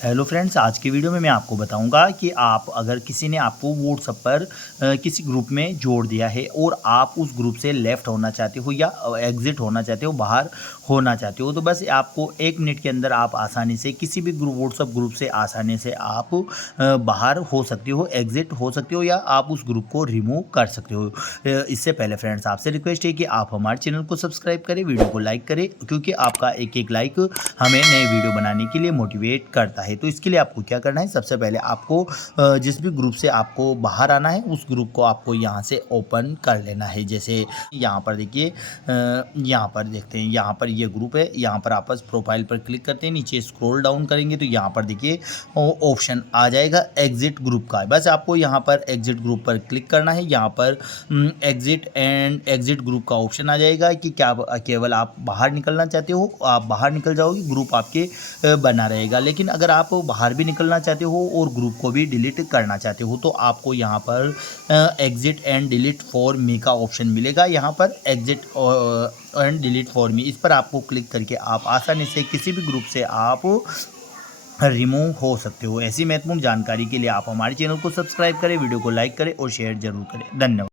Hello friends, आज की video में मैं आपको बताऊंगा कि आप अगर किसी ने आपको व्हाट्सएप पर किसी ग्रुप में जोड़ दिया है और आप उस ग्रुप से लेफ्ट होना चाहते हो या एग्जिट होना चाहते हो, बाहर होना चाहते हो, तो बस आपको 1 मिनट के अंदर आप आसानी से किसी भी ग्रुप व्हाट्सएप ग्रुप से आसानी से आप बाहर हो सकते हो, एग्जिट हो सकते हो या आप उस ग्रुप को रिमूव कर सकते हो। इससे पहले फ्रेंड्स आपसे रिक्वेस्ट है कि आप हमारे चैनल को सब्सक्राइब करें, वीडियो को लाइक करें, क्योंकि आपका एक एक लाइक हमें नए वीडियो बनाने के लिए मोटिवेट करता है। तो इसके लिए आपको क्या करना है, सबसे पहले आपको जिस भी ग्रुप से आपको बाहर आना है उस ग्रुप को आपको यहाँ से ओपन कर लेना है। जैसे यहाँ पर देखिए, यहाँ पर देखते हैं, यहाँ पर ये ग्रुप है, यहाँ पर आप बस प्रोफाइल पर क्लिक करते हैं, नीचे स्क्रॉल डाउन करेंगे तो यहाँ पर देखिए ऑप्शन आ जाएगा एग्जिट ग्रुप का। बस आपको यहाँ पर एग्जिट ग्रुप पर क्लिक करना है। यहाँ पर एग्जिट ग्रुप का ऑप्शन आ जाएगा कि क्या केवल आप बाहर निकलना चाहते हो, आप बाहर निकल जाओगे, ग्रुप आपके बना रहेगा। लेकिन अगर आप बाहर भी निकलना चाहते हो और ग्रुप को भी डिलीट करना चाहते हो तो आपको यहाँ पर exit and delete for me का ऑप्शन मिलेगा। यहाँ पर exit and delete for me, इस पर आपको क्लिक करके आप आसानी से किसी भी ग्रुप से आप रिमूव हो सकते हो। ऐसी महत्वपूर्ण जानकारी के लिए आप हमारे चैनल को सब्सक्राइब करें, वीडियो को लाइक करें और शेयर जरूर करें। धन्यवाद।